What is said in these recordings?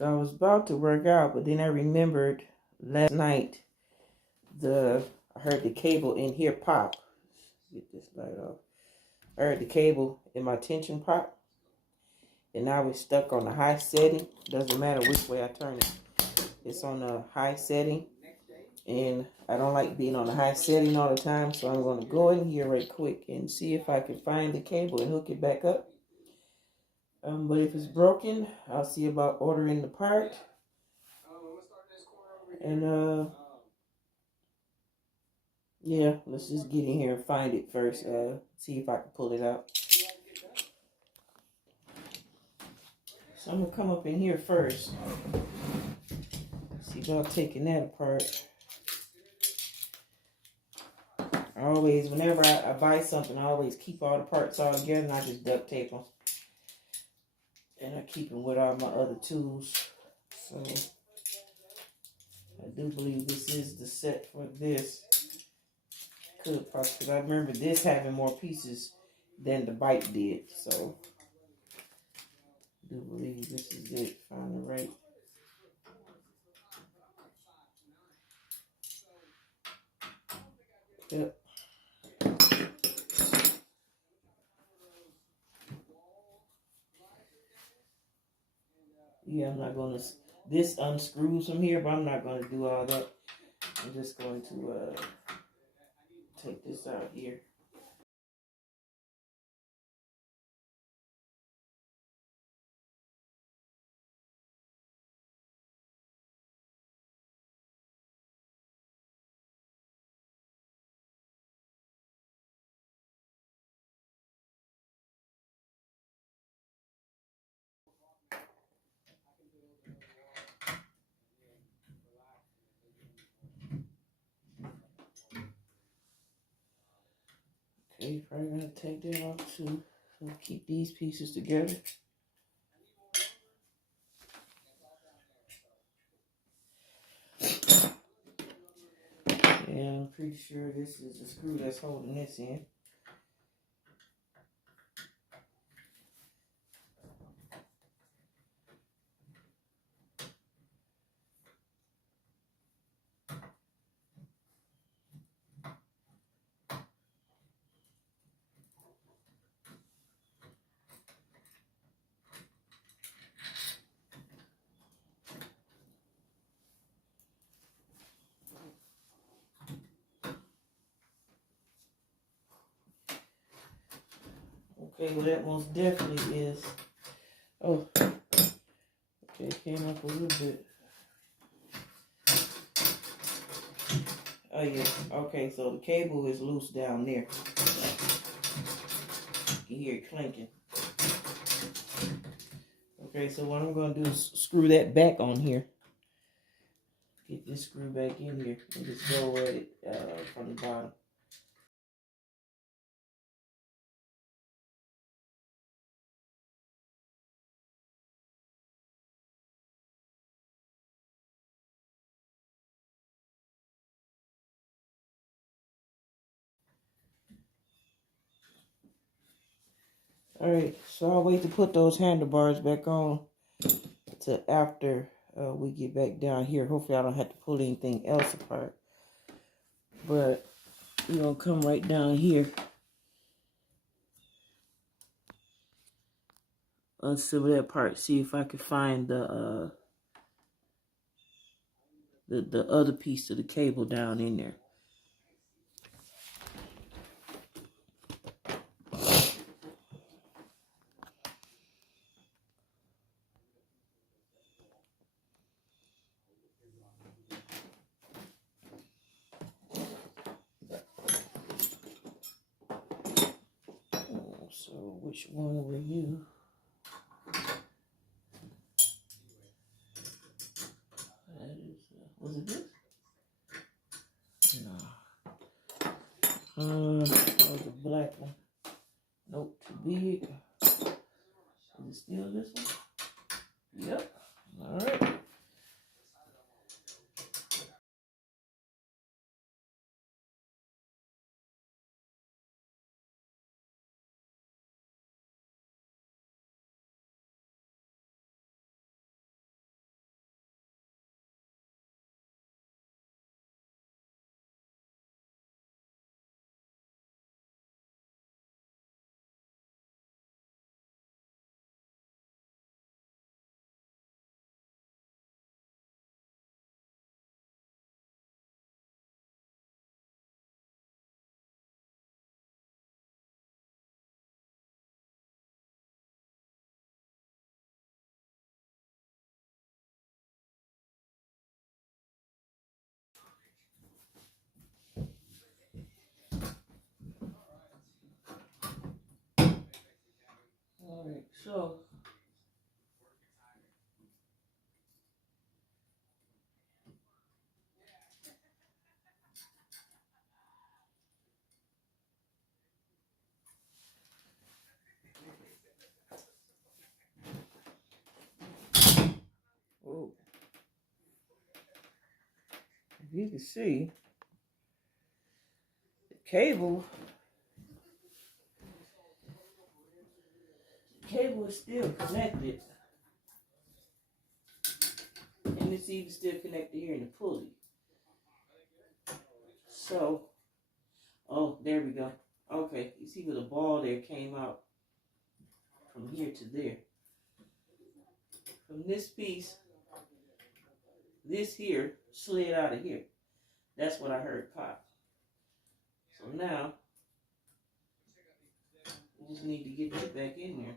So I was about to work out, but then I remembered last night I heard the cable in here pop. Let's get this light off. I heard the cable in my tension pop, and now it's stuck on the high setting. Doesn't matter which way I turn it. It's on the high setting, and I don't like being on the high setting all the time, so I'm going to go in here right quick and see if I can find the cable and hook it back up. But if it's broken, I'll see about ordering the part. And yeah, let's just get in here and find it first. See if I can pull it out. So I'm gonna come up in here first. See about taking that apart. Whenever I buy something, I always keep all the parts all together and I just duct tape them. And I keep them with all my other tools. So I do believe this is the set for this. Could possibly, because I remember this having more pieces than the bike did. So I do believe this is it. Find the right. Yep. Yeah, I'm not going to, this unscrews from here, but I'm not going to do all that. I'm just going to take this out here. Okay, probably going to take that off too. So keep these pieces together. And I'm pretty sure this is the screw that's holding this in. Okay, well that most definitely is. Oh, okay, it came up a little bit. Oh yeah, okay, so the cable is loose down there. You can hear it clinking. Okay, so what I'm going to do is screw that back on here. Get this screw back in here and just go at it from the bottom. Alright, so I'll wait to put those handlebars back on to after we get back down here. Hopefully I don't have to pull anything else apart. But we're going to come right down here. Unscrew that part. See if I can find the other piece of the cable down in there. So which one were you? That is, was it this? No. That was the black one. Nope, too big. Is it still this one? Yep. All right. Alright, so whoa. If you can see, the cable is still connected. And it's even still connected here in the pulley. So, oh, there we go. Okay, you see where the ball there came out from here to there. From this piece, this here slid out of here. That's what I heard pop. So now, you just need to get that back in there.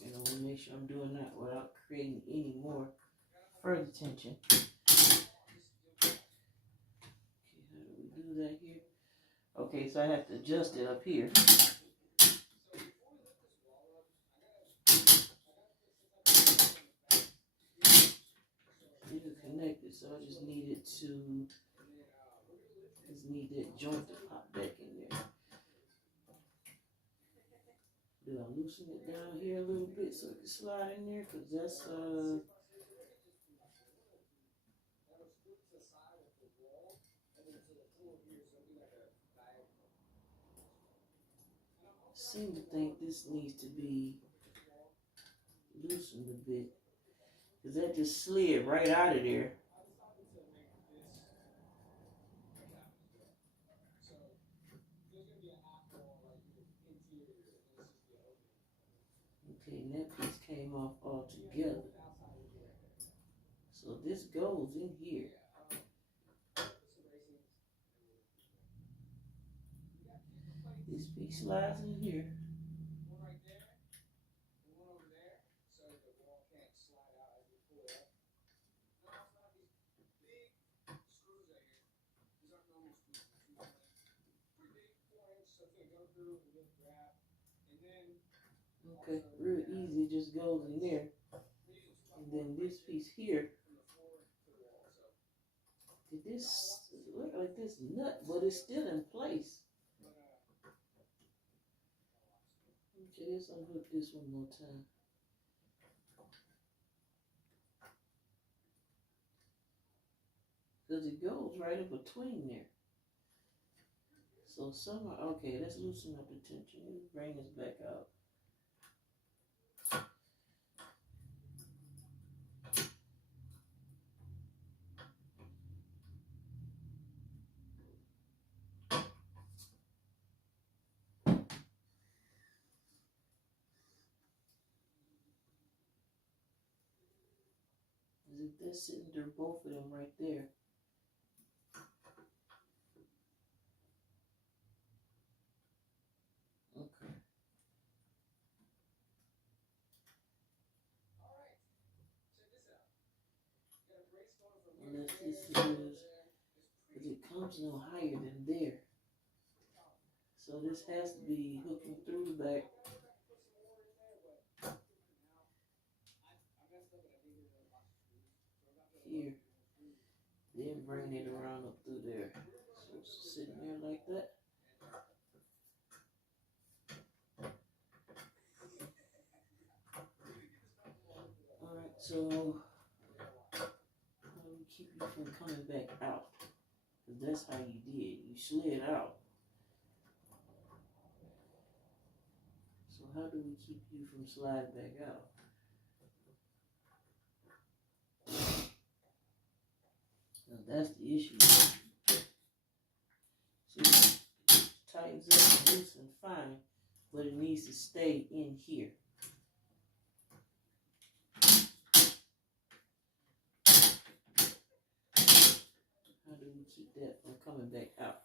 And I want to make sure I'm doing that without creating any more further tension. Okay, how do we do that here? Okay, so I have to adjust it up here. It's connected, so I just need that joint to pop back in there. Do I loosen it down here a little bit so it can slide in there? Because that's seem to think this needs to be loosened a bit. Because that just slid right out of there. Okay, and that piece came off altogether. So this goes in here. This piece slides in here. Okay, real easy, it just goes in there. And then this piece here, this look like this nut, but it's still in place. Okay, let's unhook this one more time. Because it goes right in between there. So somehow, okay, let's loosen up the tension. Let's bring this back out. As if they're sitting through both of them right there. Okay. Unless this is, because it comes no higher than there. So this has to be hooking through the back. Here. Then bring it around up through there. So it's sitting there like that. Alright, so how do we keep you from coming back out? Because that's how you did. You slid out. So how do we keep you from sliding back out? Now that's the issue. So it tightens up and loose and fine, but it needs to stay in here. How do we keep that from coming back out?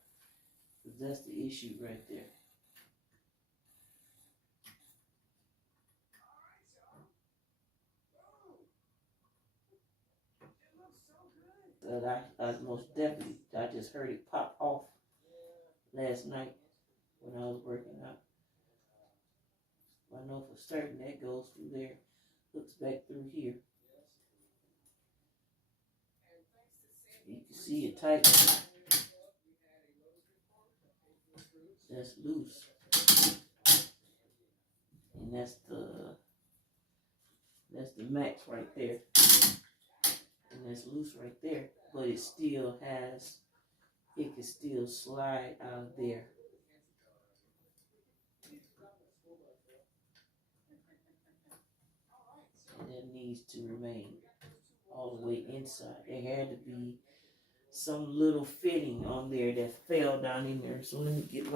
Because that's the issue right there. But I most definitely, I just heard it pop off last night when I was working out. I know for certain that goes through there, hooks back through here. You can see it tight. That's loose. And that's the max right there. And that's loose right there. But it still has, it can still slide out of there. And that needs to remain all the way inside. There had to be some little fitting on there that fell down in there. So let me get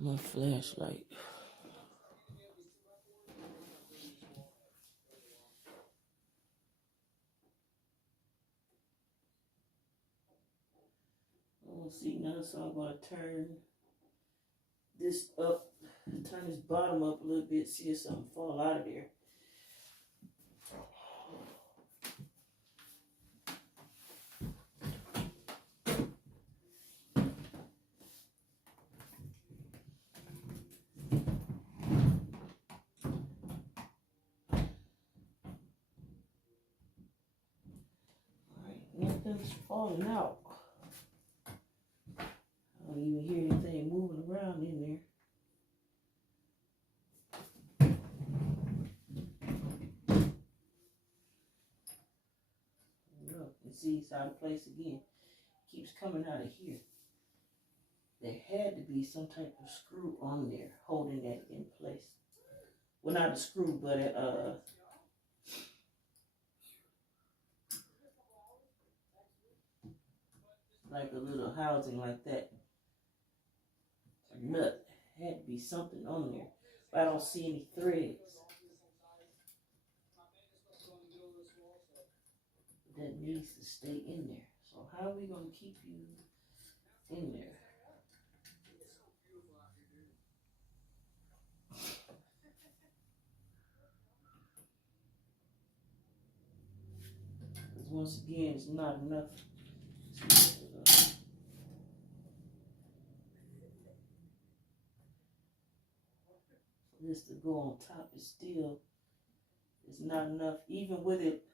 my flashlight. See now, so I'm going to turn this up, turn this bottom up a little bit, see if something fall out of there. Alright, nothing's falling out. I don't even hear anything moving around in there. Look, and see it's out of place again. It keeps coming out of here. There had to be some type of screw on there holding that in place. Well, not a screw, but like a little housing like that. A nut. Had to be something on there. But I don't see any threads. That needs to stay in there. So how are we going to keep you in there? Because once again, it's not enough. This to go on top is still, it's not enough. Even with it,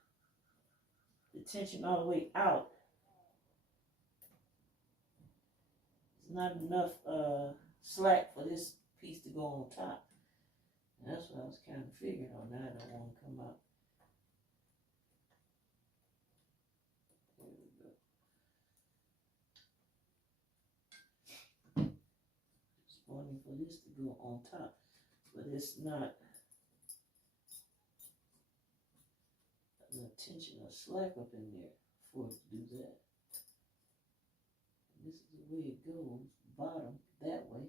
the tension all the way out, it's not enough slack for this piece to go on top. And that's what I was kind of figuring on. Now I don't want to come out. There we go. Just wanting for this to go on top, but it's not enough tension or slack up in there for it to do that. And this is the way it goes, bottom that way.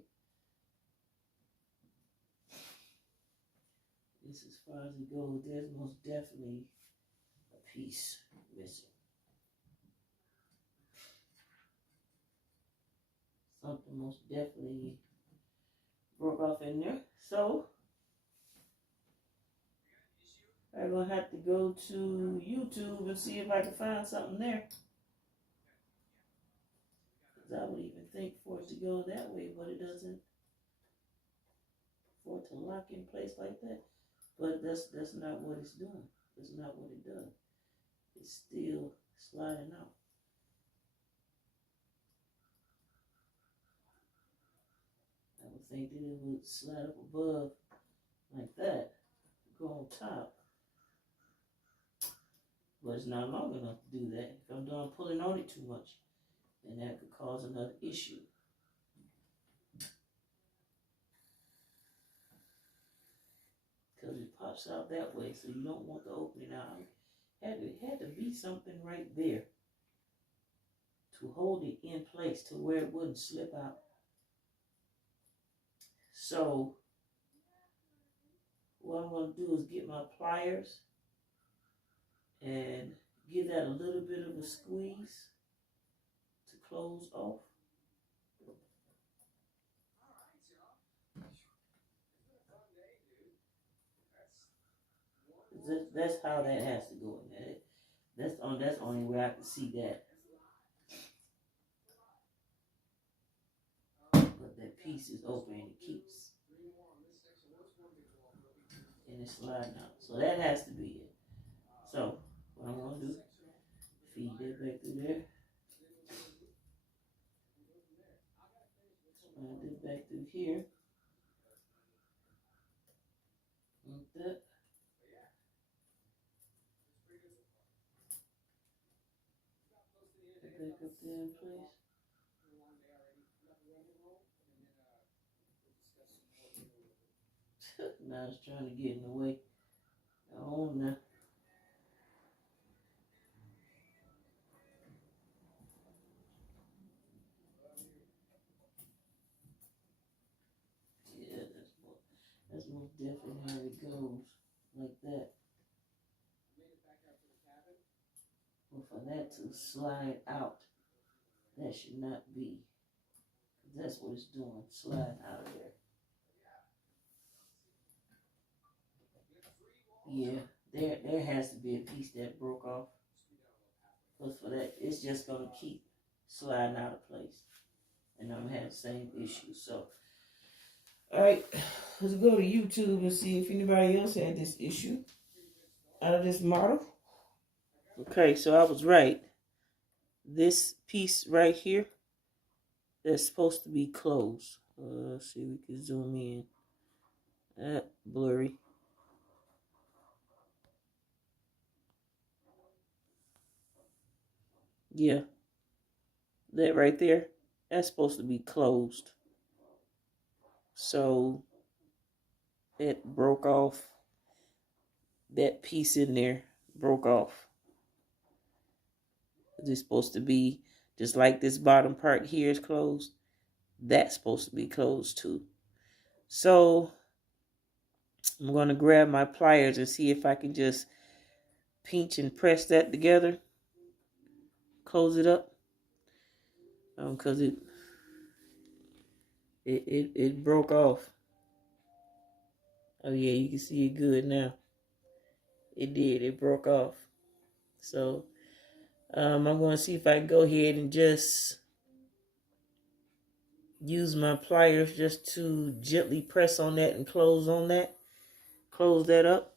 This as far as it goes, there's most definitely a piece missing. Something most definitely broke off in there. So I'm gonna have to go to YouTube and see if I can find something there. Because I would even think for it to go that way, but it doesn't. For it to lock in place like that. But that's not what it's doing. That's not what it does. It's still sliding out. I would think that it would slide up above like that, go on top. But it's not long enough to do that. If I'm done pulling on it too much, then that could cause another issue. Because it pops out that way, so you don't want the opening out. It had to be something right there to hold it in place to where it wouldn't slip out. So what I'm going to do is get my pliers and give that a little bit of a squeeze to close off. That's how that has to go in there. That's the only way I can see that. piece is open and it keeps, and it's sliding out. So that has to be it. So what I'm gonna do, feed that back through there. Slide that back through here. Like that. Put back up there in place. Now it's trying to get in the way. Oh no. Yeah, that's most definitely how it goes. Like that. But for that to slide out, that should not be. That's what it's doing, sliding out of there. Yeah, there has to be a piece that broke off. But for that, it's just gonna keep sliding out of place. And I'm gonna have the same issue. So alright, let's go to YouTube and see if anybody else had this issue out of this model. Okay, so I was right. This piece right here, that's supposed to be closed. Let's see, we can zoom in. Blurry. Yeah, that right there, that's supposed to be closed. So it broke off. That piece in there broke off. It's supposed to be just like this bottom part here is closed. That's supposed to be closed too. So I'm going to grab my pliers and see if I can just pinch and press that together. Close it up. Because it broke off. Oh yeah, you can see it good now. It did. It broke off. So I'm going to see if I can go ahead and just use my pliers just to gently press on that and close that up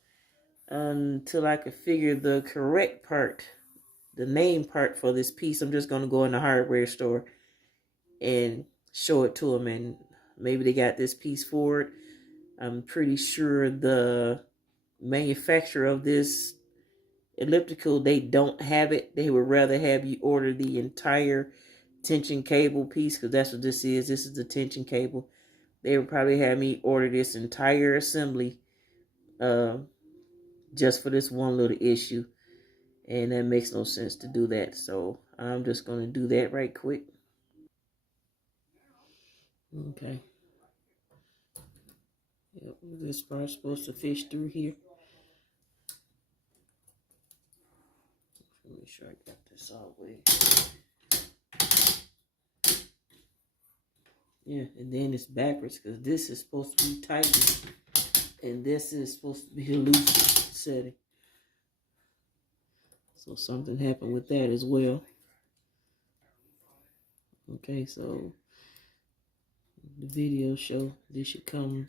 until I could figure the correct part, the name part for this piece. I'm just going to go in the hardware store and show it to them, and maybe they got this piece for it. I'm pretty sure the manufacturer of this elliptical, they don't have it. They would rather have you order the entire tension cable piece, because that's what this is. This is the tension cable. They would probably have me order this entire assembly just for this one little issue, and that makes no sense to do that. So I'm just going to do that right quick. Okay. Yep, this part's supposed to fish through here. Make sure I got this all the way. Yeah, and then it's backwards because this is supposed to be tightened and this is supposed to be a loose setting. So something happened with that as well. Okay, so the video show this should come,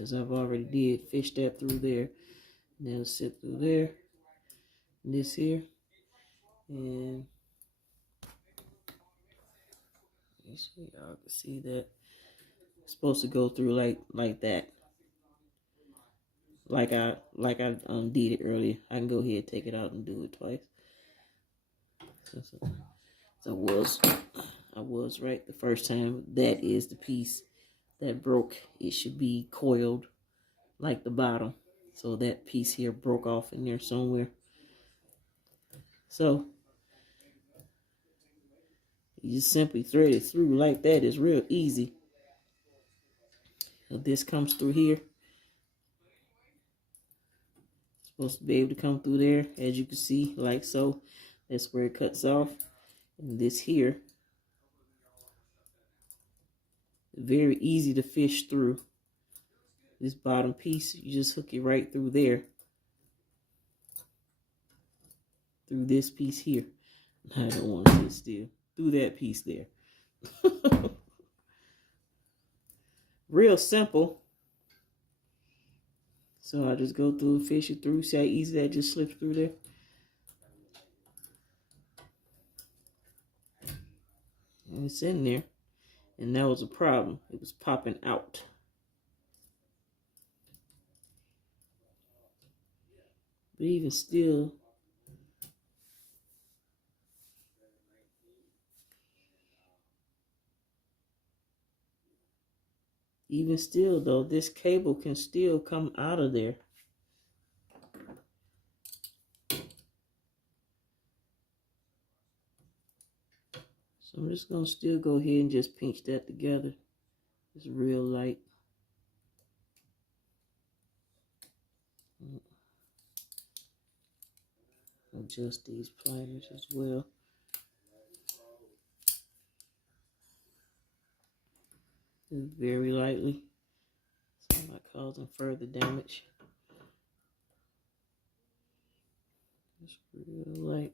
as I've already did, fish that through there. Now sit through there, this here, and you see, y'all can see that it's supposed to go through like that. Like I did it earlier. I can go ahead and take it out and do it twice. So I was right the first time. That is the piece that broke. It should be coiled like the bottom. So that piece here broke off in there somewhere. So you just simply thread it through like that. It's real easy. So this comes through here. It's supposed to be able to come through there, as you can see, like so. That's where it cuts off. And this here, very easy to fish through. This bottom piece, you just hook it right through there. Through this piece here. I don't want to sit still. Through that piece there. real simple. So I just go through and fish it through. See how easy that just slips through there? And it's in there. And that was a problem. It was popping out. But even still, though, this cable can still come out of there. So I'm just going to still go ahead and just pinch that together. It's real light. Adjust these pliers as well. Just very lightly, so I'm not causing further damage. Just real light.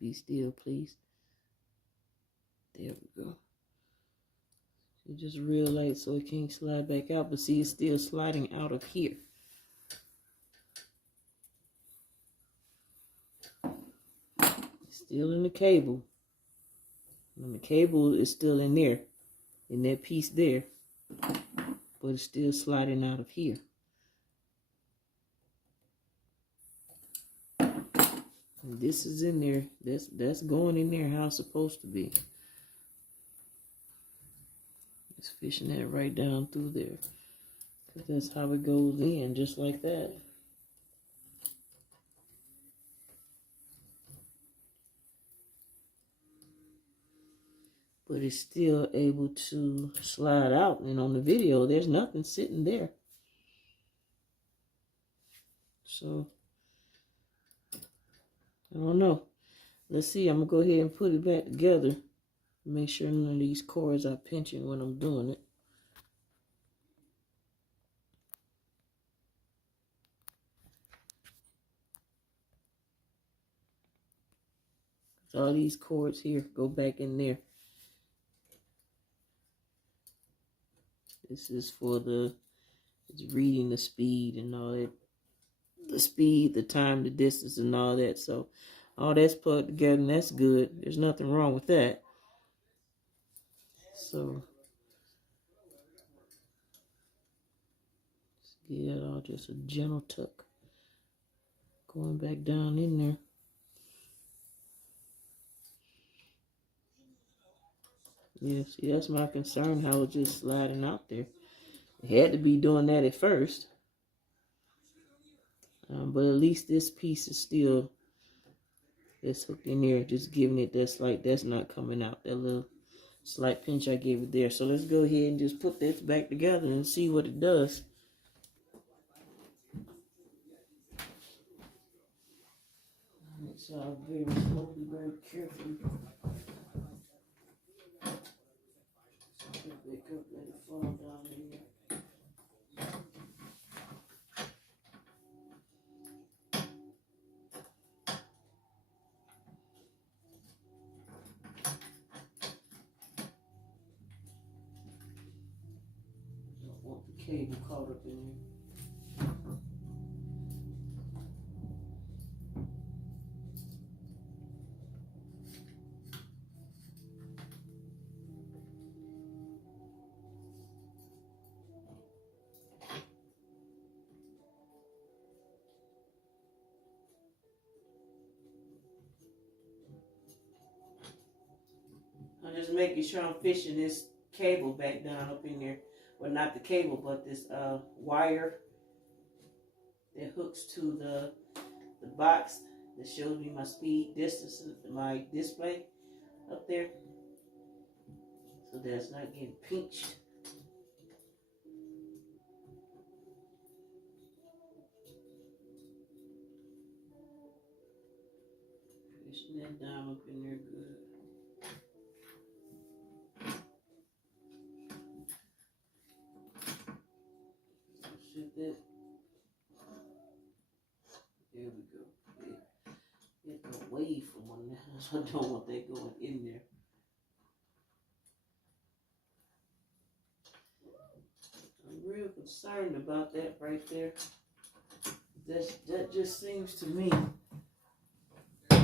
Be still, please. There we go. So just real light so it can't slide back out, but see, it's still sliding out of here. It's still in the cable. And the cable is still in there, in that piece there, but it's still sliding out of here. And this is in there. That's going in there how it's supposed to be. Just fishing that right down through there, because that's how it goes in, just like that. But it's still able to slide out. And on the video, there's nothing sitting there. So, I don't know. Let's see. I'm going to go ahead and put it back together. Make sure none of these cords are pinching when I'm doing it. All these cords here go back in there. This is for it's reading the speed and all that. The speed, the time, the distance, and all that. So all that's put together, and that's good. There's nothing wrong with that. So get that all just a gentle tuck. Going back down in there. Yeah, see, that's my concern, how it's just sliding out there. It had to be doing that at first. But at least this piece is still, it's hooked in there, just giving it that slight, that's not coming out, that little slight pinch I gave it there. So let's go ahead and just put this back together and see what it does. Alright, so I'll very slowly, very carefully pick it back up, let it fall down in there. Don't want the cable caught up in there. I'm just making sure I'm fishing this cable back down up in there. Well, not the cable, but this wire that hooks to the box that shows me my speed, distance, my display up there. So that's not getting pinched. Fishing that down up in there good. Shift that. There we go. Get away from one of that. I don't want that going in there. concerned about that right there. That just seems to me. Yeah,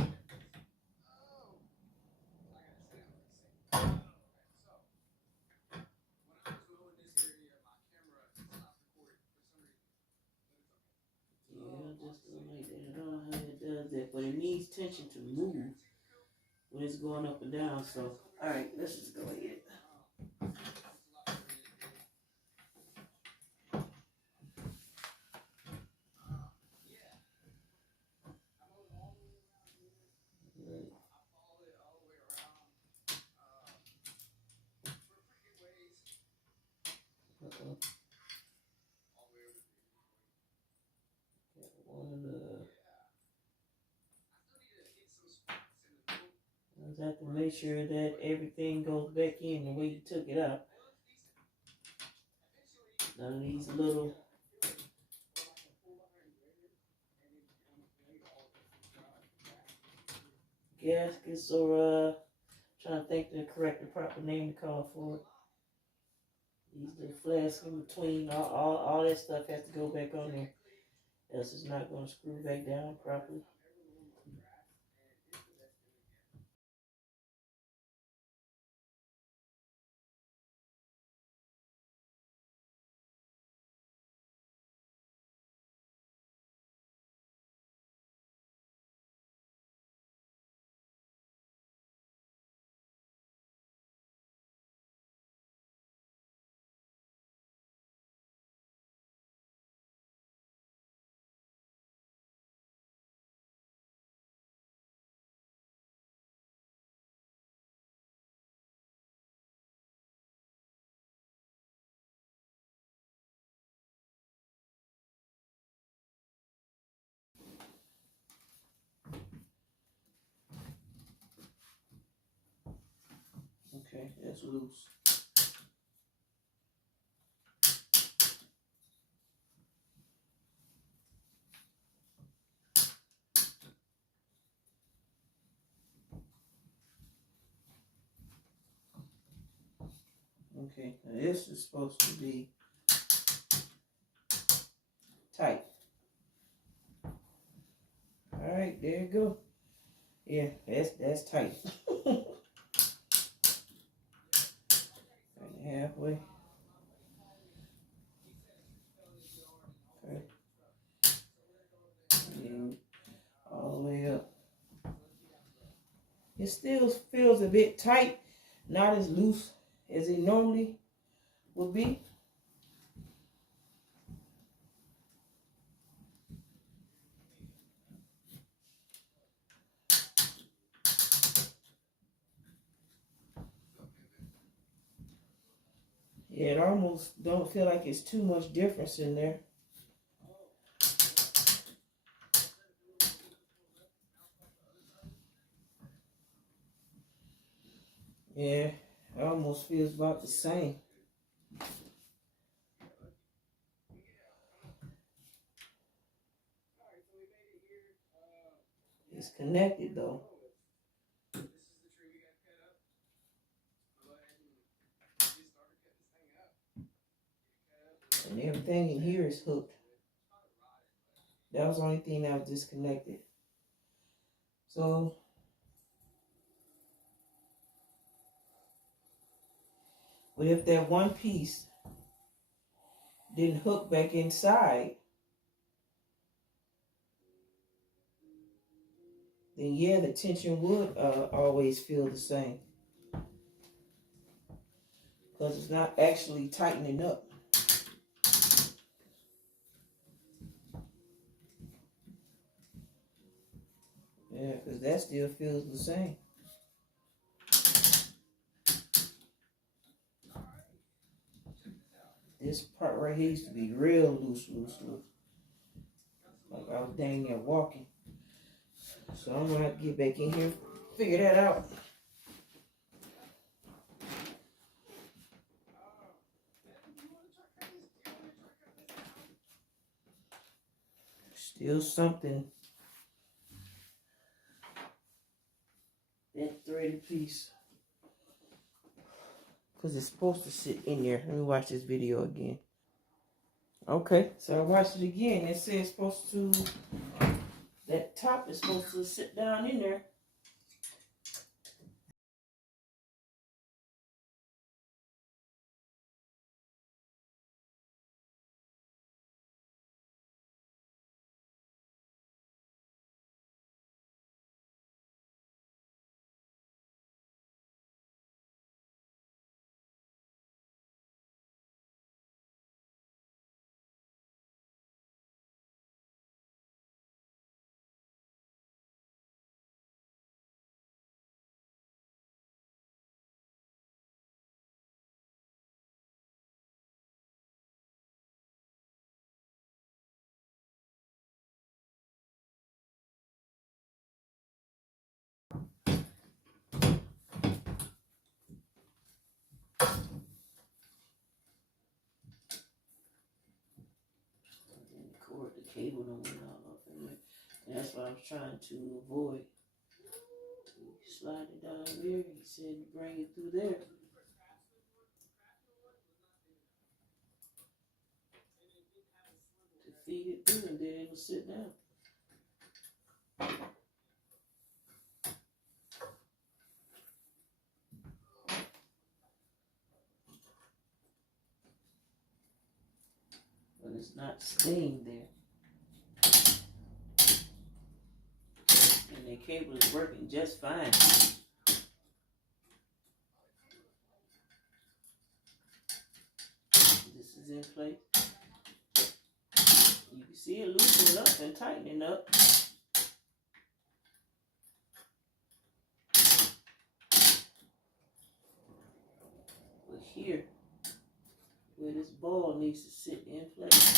just don't like that. I don't know how it does that, but it needs tension to move when it's going up and down. So, all right, let's just go ahead. I have to make sure that everything goes back in the way you took it out. None of these little gaskets or trying to think the proper name to call for it. These little flasks in between, all that stuff has to go back on there. Else it's not going to screw back down properly. Okay, that's loose. Okay, now this is supposed to be tight. All right, there you go. Yeah, that's tight. Right halfway. Okay. And all the way up. It still feels a bit tight, not as loose as it normally would be. Yeah, it almost don't feel like it's too much difference in there. Yeah, it almost feels about the same. It's connected though. And everything in here is hooked. That was the only thing that was disconnected. So, but if that one piece didn't hook back inside, then yeah, the tension would always feel the same. Because it's not actually tightening up. Yeah, because that still feels the same. This part right here used to be real loose. Like I was dang near walking. So I'm going to have to get back in here, figure that out. Still something. That threaded piece. Because it's supposed to sit in there. Let me watch this video again. Okay, so I watched it again. It says supposed to, that top is supposed to sit down in there. And the cord, the cable don't went all up in there. And that's what I was trying to avoid. Slide it down there. He said bring it through there. To feed it through and then it'll sit down. But it's not staying there. And the cable is working just fine. This is in place. You can see it loosening up and tightening up. But here, where this ball needs to sit in place.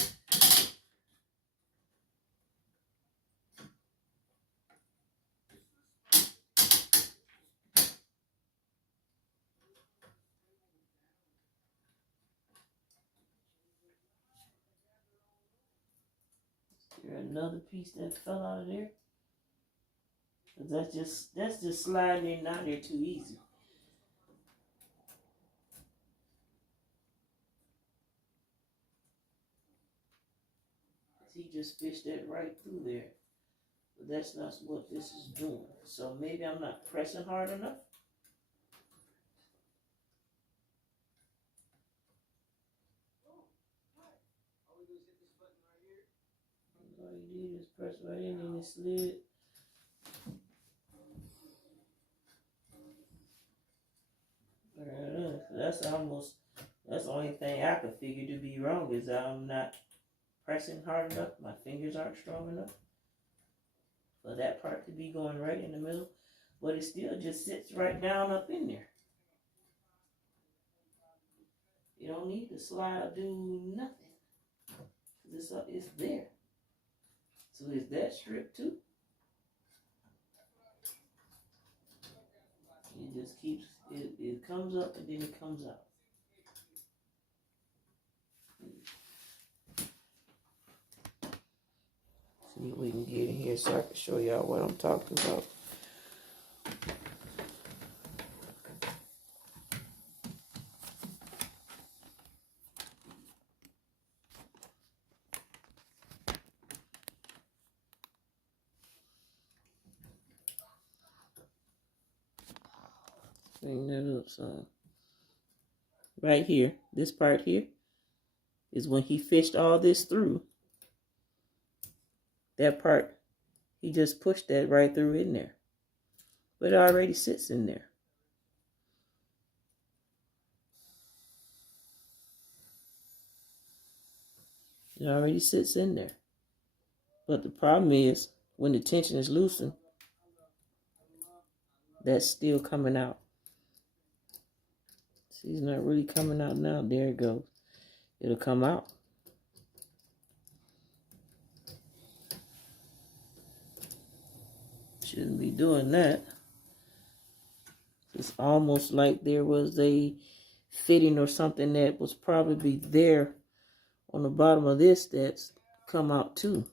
There's another piece that fell out of there. That's just sliding in out there too easy. He just fished that right through there. But that's not what this is doing. So maybe I'm not pressing hard enough. All you did is press right in and it slid. That's the only thing I could figure to be wrong is I'm not pressing hard enough. My fingers aren't strong enough for that part to be going right in the middle. But it still just sits right down up in there. You don't need to slide, do nothing. It's there. So is that strip too? It just keeps, it comes up and then it comes out. See if we can get in here so I can show y'all what I'm talking about. Bring that up some. Right here, this part here is when he fished all this through. That part, he just pushed that right through in there. But it already sits in there. It already sits in there. But the problem is, when the tension is loosened, that's still coming out. See, it's not really coming out now. There it goes. It'll come out. Shouldn't be doing that. It's almost like there was a fitting or something that was probably there on the bottom of this that's come out too.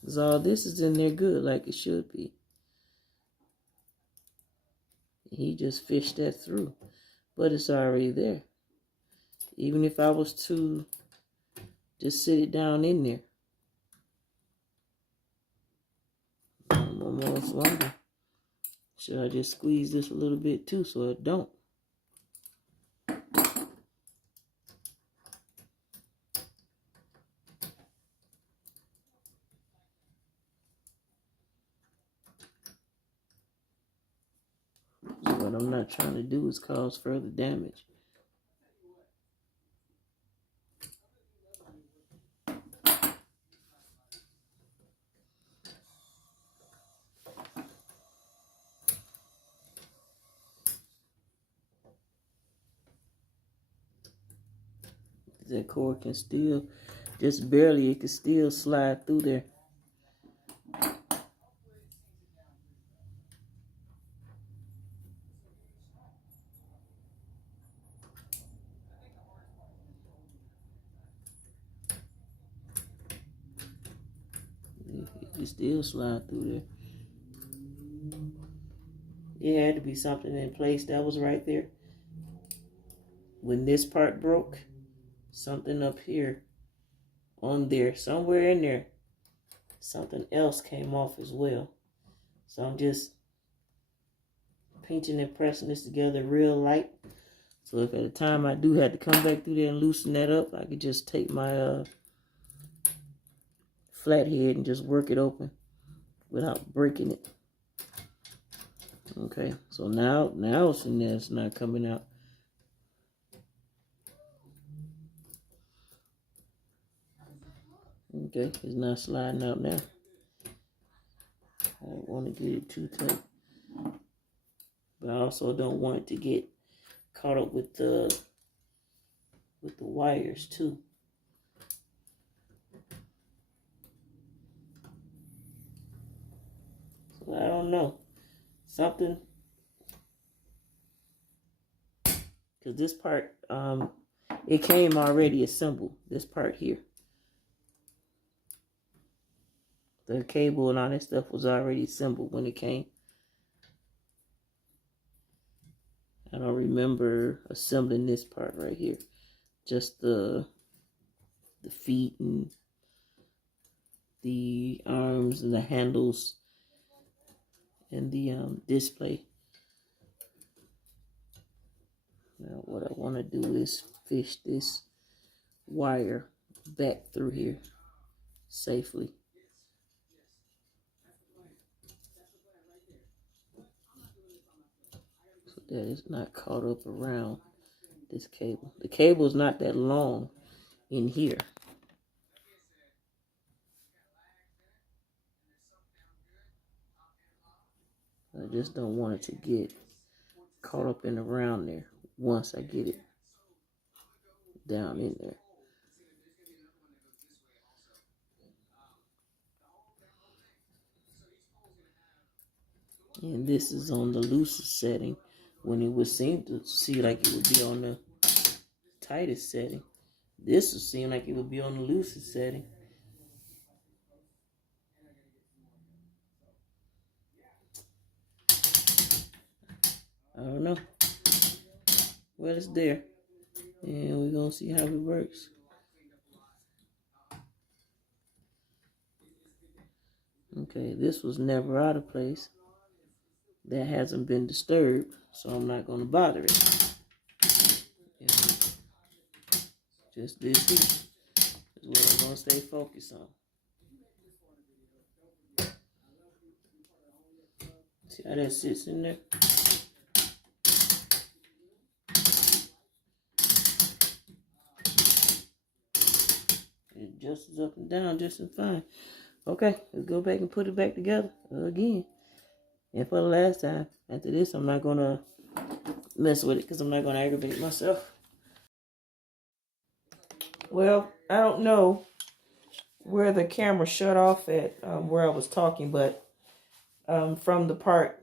Because all this is in there good like it should be. He just fished that through. But it's already there. even if I was to just sit it down in there. I'm almost wondering, should I just squeeze this a little bit too so it don't? What I'm not trying to do is cause further damage. That cord can still, just barely, it can still slide through there. It can still slide through there. It had to be something in place that was right there. When this part broke, something up here, on there, somewhere in there, something else came off as well. So I'm just pinching and pressing this together real light. So if at the time I do have to come back through there and loosen that up, I could just take my flathead and just work it open without breaking it. Okay, so now it's in there, it's not coming out. Okay, it's not sliding out now. I don't want to get it too tight, but I also don't want it to get caught up with the wires too. So I don't know, something, because this part it came already assembled. This part here, the cable and all that stuff was already assembled when it came. I don't remember assembling this part right here. Just the feet and the arms and the handles and the display. Now what I want to do is fish this wire back through here safely. So that it's not caught up around this cable. The cable is not that long in here. I just don't want it to get caught up in around there once I get it down in there. And this is on the loosest setting when it would seem to see like it would be on the tightest setting. This would seem like it would be on the loosest setting. I don't know. Well, it's there. And we're going to see how it works. Okay, this was never out of place. That hasn't been disturbed, so I'm not going to bother it. Yeah. Just this here is what I'm going to stay focused on. See how that sits in there? It adjusts up and down just as fine. Okay, let's go back and put it back together again. And for the last time, after this, I'm not going to mess with it because I'm not going to aggravate myself. Well, I don't know where the camera shut off at where I was talking, but from the part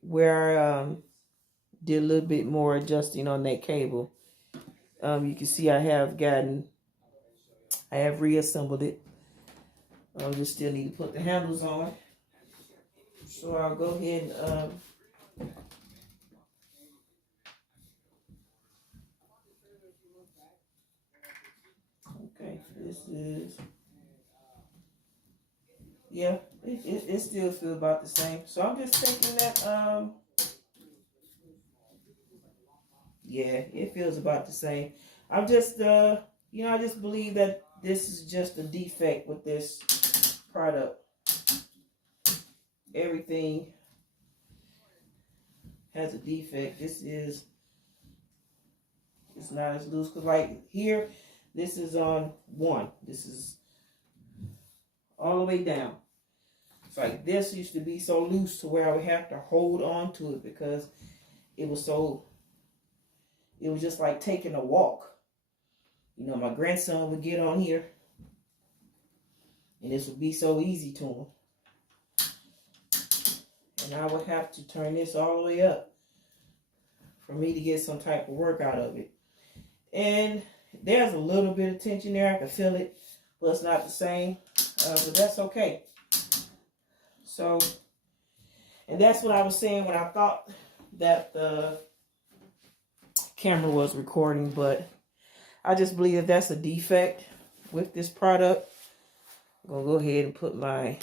where I did a little bit more adjusting on that cable, you can see I have reassembled it. I just still need to put the handles on. So I'll go ahead This is, yeah, it still feels about the same. So I'm just thinking that, yeah, it feels about the same. I'm just, you know, I just believe that this is just a defect with this product. Everything has a defect. This is, it's not as loose. Because like here, this is on 1. This is all the way down. It's like this used to be so loose to where I would have to hold on to it because it was so, it was just like taking a walk. You know, my grandson would get on here and this would be so easy to him. And I would have to turn this all the way up for me to get some type of work out of it. And there's a little bit of tension there. I can feel it, but it's not the same. But that's okay. So, and that's what I was saying when I thought that the camera was recording, but I just believe that that's a defect with this product. I'm going to go ahead and put my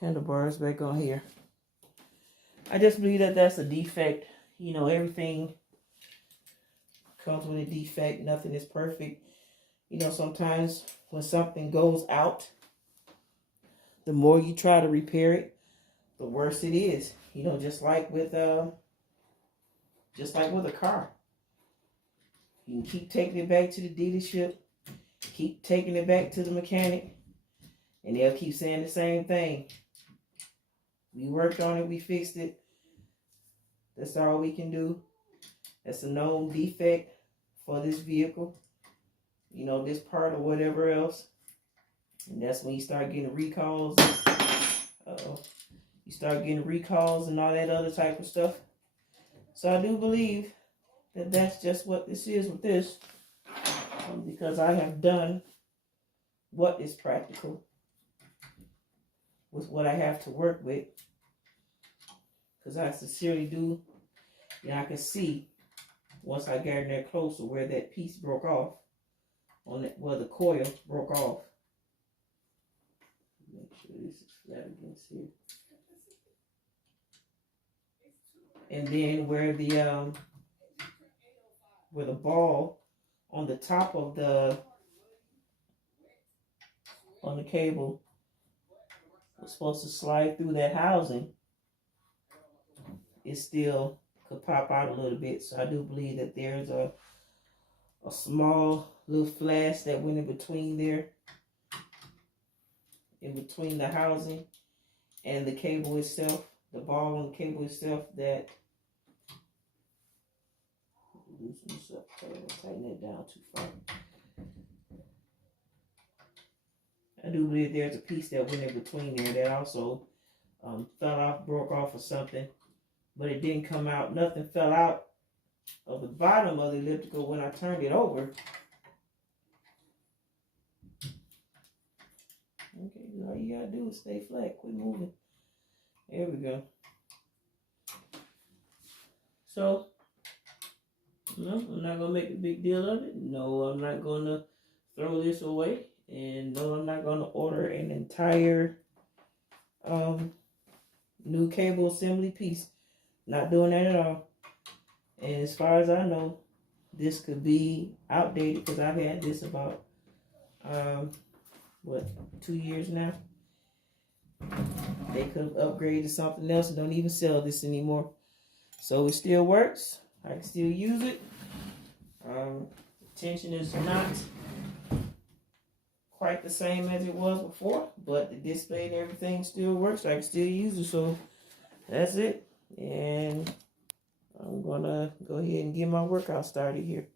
handlebars back on here. I just believe that that's a defect. You know, everything comes with a defect. Nothing is perfect. You know, sometimes when something goes out, the more you try to repair it, the worse it is. You know, just like with a car. You can keep taking it back to the dealership, keep taking it back to the mechanic, and they'll keep saying the same thing. We worked on it, we fixed it. That's all we can do. That's a known defect for this vehicle. You know, this part or whatever else. And that's when you start getting recalls. You start getting recalls and all that other type of stuff. So I do believe that that's just what this is with this. Because I have done what is practical with what I have to work with. Because I sincerely do. And I can see once I got in there closer where that piece broke off. On that, where the coil broke off. Make sure this is flat against here. And then where the ball on the top of the cable was supposed to slide through that housing, it still could pop out a little bit. So I do believe that there's a small little flash that went in between there, in between the housing and the cable itself, the ball on the cable itself, that loosen this up, tighten it down too far. I do believe there's a piece that went in between there that also fell off, broke off or something, but it didn't come out. Nothing fell out of the bottom of the elliptical when I turned it over. Okay, all you gotta do is stay flat, quit moving. There we go. So, no, I'm not gonna make a big deal of it. No, I'm not gonna throw this away. And no, I'm not gonna order an entire new cable assembly piece. Not doing that at all. And as far as I know, this could be outdated because I've had this about 2 years now. They could have upgraded to something else and don't even sell this anymore. So it still works. I can still use it. Tension is not quite the same as it was before, but the display and everything still works. I can still use it. So that's it. And I'm gonna go ahead and get my workout started here.